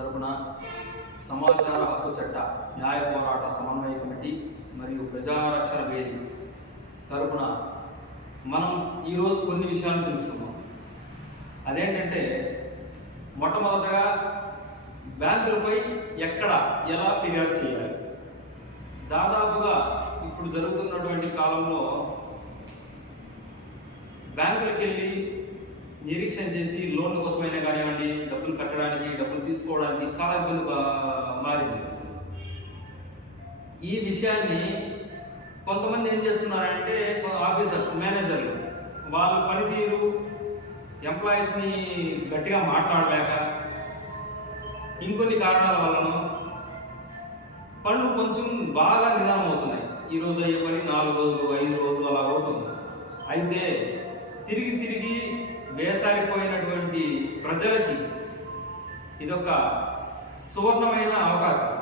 తరపున సమాచార హక్కు చట్ట న్యాయ పోరాట సమన్వయ కమిటీ మరియు ప్రజారక్షణ వేది తరపున మనం ఈరోజు కొన్ని విషయాలు తెలుసుకున్నాం. అదేంటంటే మొట్టమొదటగా బ్యాంకులపై ఎక్కడ ఎలా ఫిర్యాదు చేయాలి. దాదాపుగా ఇప్పుడు జరుగుతున్నటువంటి కాలంలో బ్యాంకులకు వెళ్ళి నిరీక్షణ చేసి లోన్ల కోసమైనా కానివ్వండి, డబ్బులు కట్టడానికి, డబ్బులు తీసుకోవడానికి చాలా ఇబ్బంది మారింది. ఈ విషయాన్ని కొంతమంది ఏం చేస్తున్నారంటే ఆఫీసర్స్, మేనేజర్లు వాళ్ళ పనితీరు ఎంప్లాయీస్ని గట్టిగా మాట్లాడలేక ఇంకొన్ని కారణాల వలన పనులు కొంచెం బాగా నిదానం అవుతున్నాయి. ఈరోజు అయ్యే పని 4 రోజులు 5 రోజులు అలా అవుతుంది. అయితే తిరిగి వేసారిపోయినటువంటి ప్రజలకి ఇదొక సువర్ణమైన అవకాశం.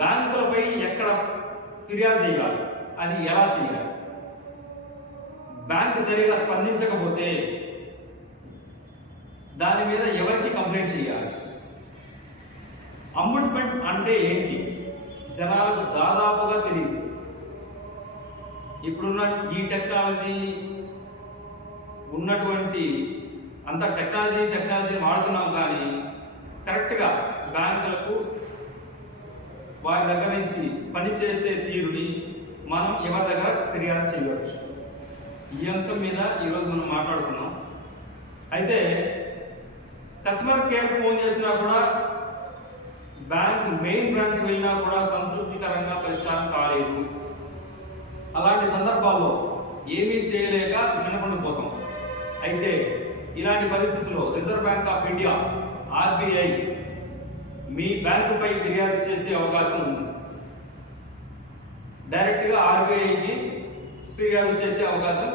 బ్యాంకులపై ఎక్కడ ఫిర్యాదు చేయాలి, అది ఎలా చేయాలి, బ్యాంకు సరిగా స్పందించకపోతే దాని మీద ఎవరికి కంప్లైంట్ చేయాలి, అంబుడ్స్మన్ అంటే ఏంటి జనాలకు దాదాపుగా తెలియదు. ఇప్పుడున్న ఈ టెక్నాలజీ ఉన్నటువంటి అంత టెక్నాలజీ వాడుతున్నాం, కానీ కరెక్ట్గా బ్యాంకులకు వారి దగ్గర నుంచి పనిచేసే తీరుని మనం ఎవరి దగ్గర ఫిర్యాదు చేయవచ్చు. ఈ అంశం మీద ఈరోజు మనం మాట్లాడుకున్నాం. అయితే కస్టమర్ కేర్ ఫోన్ చేసినా కూడా, బ్యాంక్ మెయిన్ బ్రాంచ్ వెళ్ళినా కూడా సంతృప్తికరంగా పరిష్కారం కాలేదు. అలాంటి సందర్భాల్లో ఏమీ చేయలేక వినకుండిపోతాం. అయితే ఇలాంటి పరిస్థితుల్లో reserve Bank of India RBI మీ బ్యాంకుపై ఫిర్యాదు చేసే అవకాశం ఉంది. డైరెక్ట్గా RBIకి ఫిర్యాదు చేసే అవకాశం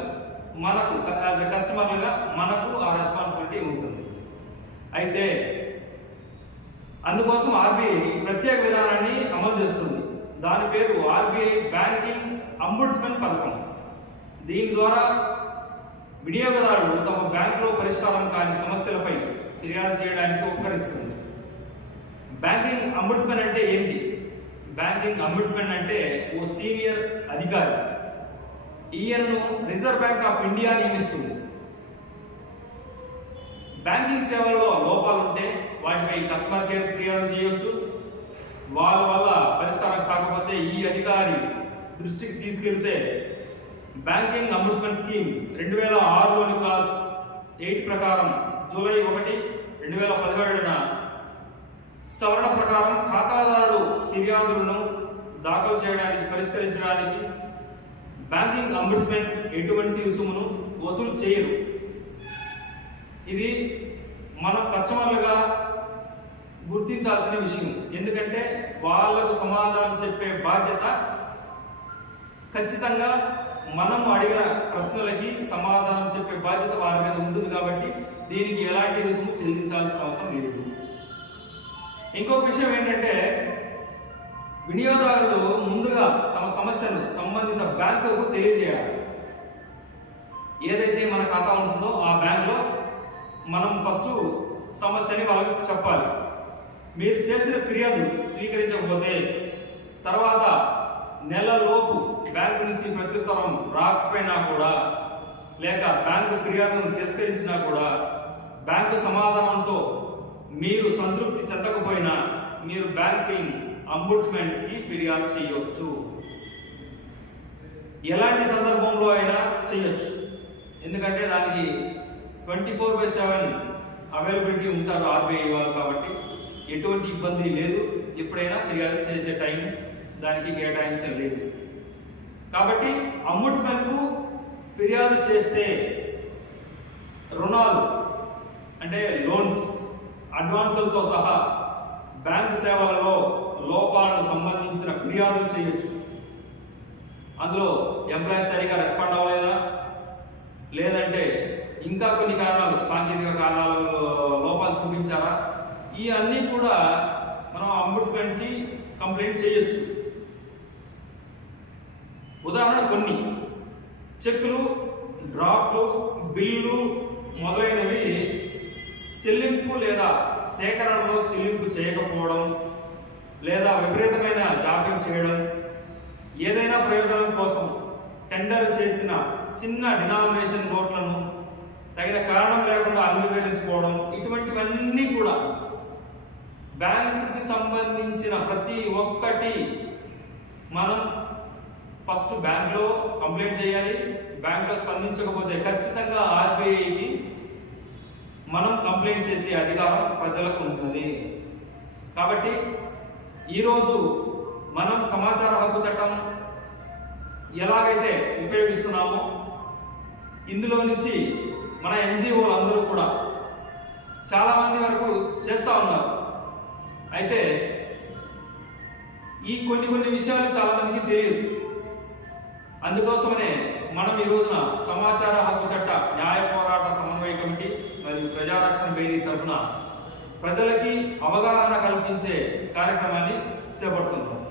మనకు యాజ్ ఎ కస్టమర్గా మనకు ఆ రెస్పాన్సిబిలిటీ ఉంటుంది. అయితే అందుకోసం RBI ప్రత్యేక విధానాన్ని అమలు చేస్తుంది. దాని పేరు RBI బ్యాంకింగ్ అంబుడ్స్మన్ పథకం. దీని ద్వారా వినియోగదారులు తమ బ్యాంకులో పరిష్కారం కాని సమస్యలపై ఫిర్యాదు చేయడానికి ఉపకరిస్తుంది. బ్యాంకింగ్ అంబుడ్స్మన్ అంటే ఏంటి? బ్యాంకింగ్ అంబుడ్స్మన్ అంటే ఓ సీనియర్ అధికారి. ఈయనను రిజర్వ్ బ్యాంక్ ఆఫ్ ఇండియా నియమిస్తుంది. బ్యాంకింగ్ సేవల్లో లోపాలుంటే వాటిపై కస్టమర్ కేర్ ఫిర్యాదు చేయవచ్చు. వాళ్ళ వల్ల పరిష్కారం కాకపోతే ఈ అధికారి దృష్టికి తీసుకెళ్తే బ్యాంకింగ్ అంబుడ్స్మన్ స్కీమ్ 2006లోని క్లాస్ 8 ప్రకారం జూలై 1, 2017న సవరణ ప్రకారం ఖాతాదారుడు ఫిర్యాదులను దాఖలు చేయడానికి, పరిష్కరించడానికి బ్యాంకింగ్ అంబుడ్స్మన్ ఎటువంటి రుసుమును వసూలు చేయరు. ఇది మనం కస్టమర్లుగా గుర్తించాల్సిన విషయం. ఎందుకంటే వాళ్ళకు సమాధానం చెప్పే బాధ్యత ఖచ్చితంగా మనం అడిగిన ప్రశ్నలకి సమాధానం చెప్పే బాధ్యత వారి మీద ఉంటుంది. కాబట్టి దీనికి ఎలాంటి రుసుము చెల్లించాల్సిన అవసరం లేదు. ఇంకొక విషయం ఏంటంటే, వినియోగదారులు ముందుగా తమ సమస్యను సంబంధిత బ్యాంకుకు తెలియజేయాలి. ఏదైతే మన ఖాతా ఉంటుందో ఆ బ్యాంకులో మనం ఫస్ట్ సమస్యని వాళ్ళకి చెప్పాలి. మీరు చేసిన ఫిర్యాదు స్వీకరించకపోతే తర్వాత నెలలోపు బ్యాంకు నుంచి ప్రత్యుత్తరం రాకపోయినా కూడా, లేక బ్యాంకు ఫిర్యాదును తిరస్కరించినా కూడా, బ్యాంకు సమాధానంతో మీరు సంతృప్తి చెందకపోయినా మీరు బ్యాంకింగ్ అంబుడ్స్మన్ కి ఫిర్యాదు చేయవచ్చు. ఎలాంటి సందర్భంలో అయినా చేయొచ్చు. ఎందుకంటే దానికి 24/7 అవైలబిలిటీ ఉంటారు RBI వాళ్ళు. కాబట్టి ఎటువంటి ఇబ్బంది లేదు. ఎప్పుడైనా ఫిర్యాదు చేసే టైం దానికి కేటాయించలేదు. కాబట్టి అంబుడ్స్మన్ కు ఫిర్యాదు చేస్తే రుణాలు అంటే లోన్స్, అడ్వాన్సులతో సహా బ్యాంకు సేవలలో లోపాలకు సంబంధించిన ఫిర్యాదులు చేయొచ్చు. అందులో ఎంప్లాయీస్ సరిగా రెస్పాండ్ అవ్వలేదా, లేదంటే ఇంకా కొన్ని కారణాలు, సాంకేతిక కారణాలు లోపాలు చూపించారా, ఈ అన్నీ కూడా మనం అంబుడ్స్మన్ కి కంప్లైంట్ చేయొచ్చు. ఉదాహరణ కొన్ని చెక్కులు, డ్రాఫ్ట్లు, బిల్లు మొదలైనవి చెల్లింపు లేదా సేకరణలో చెల్లింపు చేయకపోవడం లేదా విపరీతమైన జాప్యం చేయడం, ఏదైనా ప్రయోజనం కోసం టెండర్ చేసిన చిన్న డినామినేషన్ నోట్లను తగిన కారణం లేకుండా అంగీకరించుకోవడం, ఇటువంటివన్నీ కూడా బ్యాంకుకి సంబంధించిన ప్రతి ఒక్కటి మనం ఫస్ట్ బ్యాంక్లో కంప్లైంట్ చేయాలి. బ్యాంక్లో స్పందించకపోతే ఖచ్చితంగా ఆర్బీఐకి మనం కంప్లైంట్ చేసే అధికారం ప్రజలకు ఉంటుంది. కాబట్టి ఈరోజు మనం సమాచార హక్కు చట్టం ఎలాగైతే ఉపయోగిస్తున్నామో ఇందులో నుంచి మన ఎన్జిఓలు అందరూ కూడా చాలా మంది వరకు చేస్తూ ఉన్నారు. అయితే ఈ కొన్ని విషయాలు చాలా మందికి తెలియదు. అందుకోసమనే మనం ఈ రోజున సమాచార హక్కు చట్ట న్యాయ పోరాట సమన్వయ కమిటీ మరియు ప్రజారక్షణ బేరీ తరఫున ప్రజలకి అవగాహన కల్పించే కార్యక్రమాన్ని చేపడుతున్నాం.